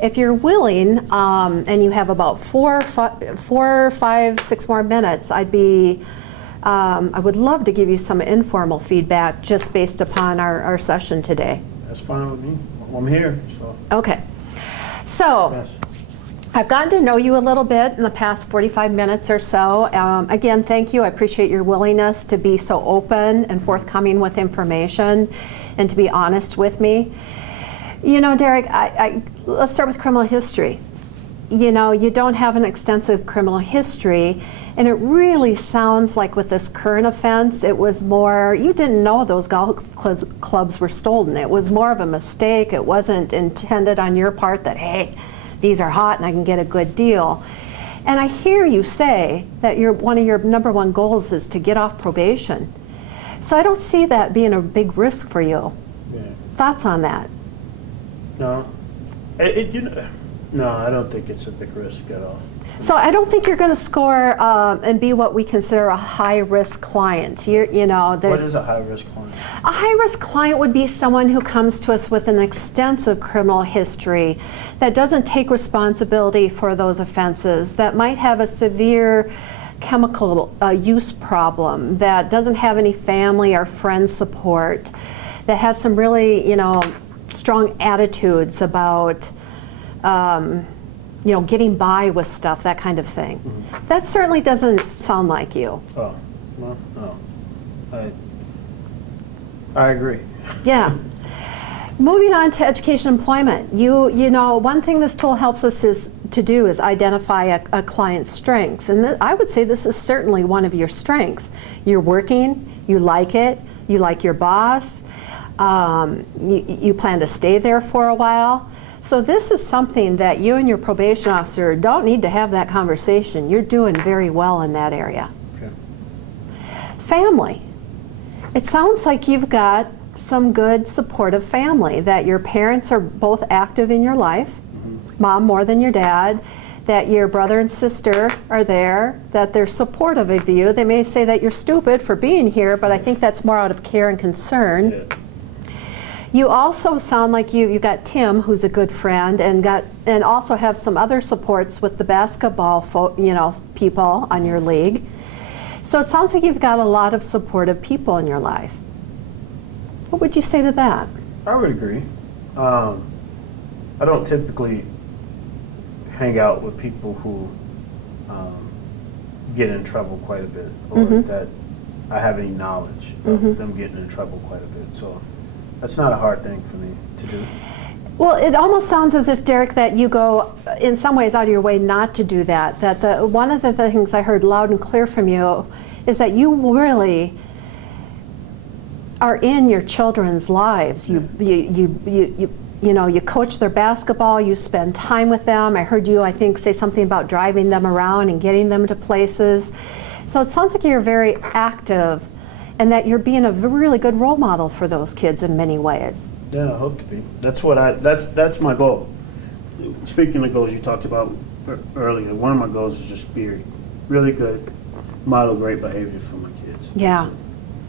If you're willing, and you have about 4, 5, 6 more minutes, I would love to give you some informal feedback just based upon our session today. That's fine with me. I'm here, so. Okay. So, Yes. I've gotten to know you a little bit in the past 45 minutes or so. Again, thank you. I appreciate your willingness to be so open and forthcoming with information and to be honest with me. You know, Derek, let's start with criminal history. You know, you don't have an extensive criminal history, and it really sounds like with this current offense, it was more, you didn't know those golf clubs were stolen. It was more of a mistake. It wasn't intended on your part that, hey, these are hot and I can get a good deal. And I hear you say that one of your number one goals is to get off probation. So I don't see that being a big risk for you. Yeah. Thoughts on that? No. No, I don't think it's a big risk at all. So I don't think you're going to score and be what we consider a high-risk client. What is a high-risk client? A high-risk client would be someone who comes to us with an extensive criminal history that doesn't take responsibility for those offenses, that might have a severe chemical use problem, that doesn't have any family or friend support, that has some really, strong attitudes about getting by with stuff, that kind of thing. Mm-hmm. That certainly doesn't sound like you. Oh, no. I agree. Yeah. Moving on to education employment. One thing this tool helps us to do is identify a client's strengths. And I would say this is certainly one of your strengths. You're working, you like it, you like your boss, you plan to stay there for a while. So this is something that you and your probation officer don't need to have that conversation. You're doing very well in that area. Okay. Family. It sounds like you've got some good supportive family, that your parents are both active in your life, mm-hmm. Mom more than your dad, that your brother and sister are there, that they're supportive of you. They may say that you're stupid for being here, but I think that's more out of care and concern. Yeah. You also sound like you got Tim, who's a good friend, and also have some other supports with the basketball people on your league. So it sounds like you've got a lot of supportive people in your life. What would you say to that? I would agree. I don't typically hang out with people who get in trouble quite a bit, or mm-hmm. that I have any knowledge of mm-hmm. them getting in trouble quite a bit. So that's not a hard thing for me to do. Well, it almost sounds as if, Derek, that you go in some ways out of your way not to do that. That one of the things I heard loud and clear from you is that you really are in your children's lives. You coach their basketball, you spend time with them. I heard you, I think, say something about driving them around and getting them to places. So it sounds like you're very active and that you're being a really good role model for those kids in many ways. Yeah, I hope to be. That's my goal. Speaking of goals you talked about earlier, one of my goals is just be really good, model great behavior for my kids. Yeah.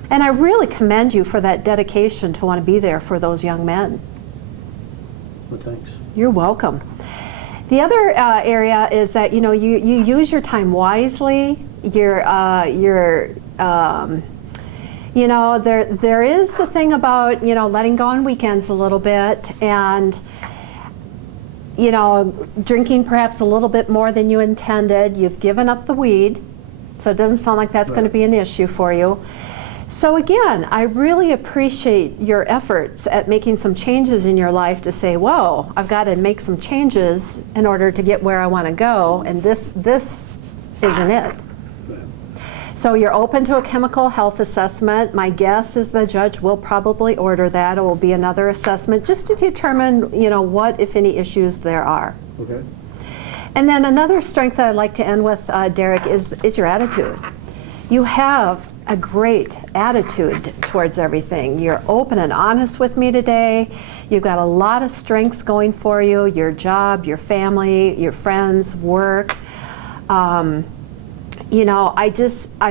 And I really commend you for that dedication to want to be there for those young men. Well, thanks. You're welcome. The other area is that you use your time wisely. There is the thing about letting go on weekends a little bit, and drinking perhaps a little bit more than you intended. You've given up the weed, so it doesn't sound like that's going to be an issue for you. So again, I really appreciate your efforts at making some changes in your life to say, whoa, I've got to make some changes in order to get where I want to go, and this isn't it. So you're open to a chemical health assessment. My guess is the judge will probably order that. It will be another assessment just to determine, what, if any, issues there are. Okay. And then another strength that I'd like to end with, Derek, is your attitude. You have a great attitude towards everything. You're open and honest with me today. You've got a lot of strengths going for you, your job, your family, your friends, work. I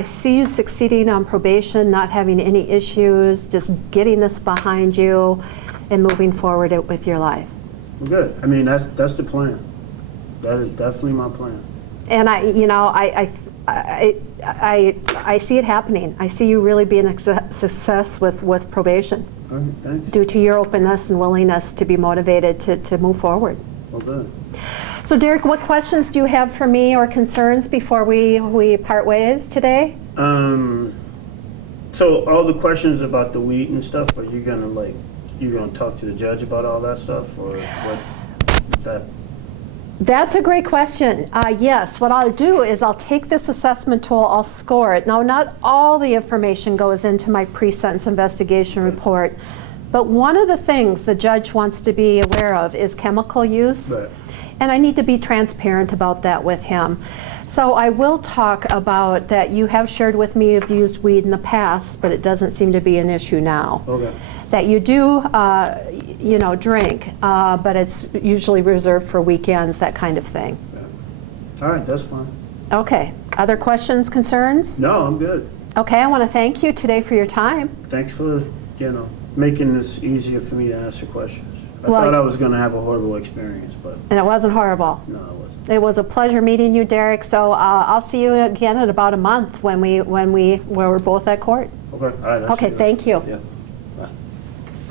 see you succeeding on probation, not having any issues, just getting this behind you and moving forward with your life. We're good. I mean, that's the plan. That is definitely my plan. And I see it happening. I see you really being a success with probation All right, thanks. due to your openness and willingness to be motivated to move forward. Well, good. So Derek, what questions do you have for me or concerns before we part ways today? So all the questions about the wheat and stuff, are you gonna talk to the judge about all that stuff, or what is that? That's a great question. Yes, what I'll do is I'll take this assessment tool, I'll score it. Now, not all the information goes into my pre-sentence investigation report, but one of the things the judge wants to be aware of is chemical use. Right. And I need to be transparent about that with him. So I will talk about that you have shared with me you've used weed in the past, but it doesn't seem to be an issue now. Okay. That you do, drink, but it's usually reserved for weekends, that kind of thing. Yeah. All right, that's fine. Okay. Other questions, concerns? No, I'm good. Okay, I want to thank you today for your time. Thanks for, making this easier for me to answer questions. I Well, thought I was gonna have a horrible experience, but And it wasn't horrible. no, it wasn't. It was a pleasure meeting you, Derek. So I'll see you again in about a month when we're both at court. Okay, all right. I'll see Okay, you. thank you. Yeah.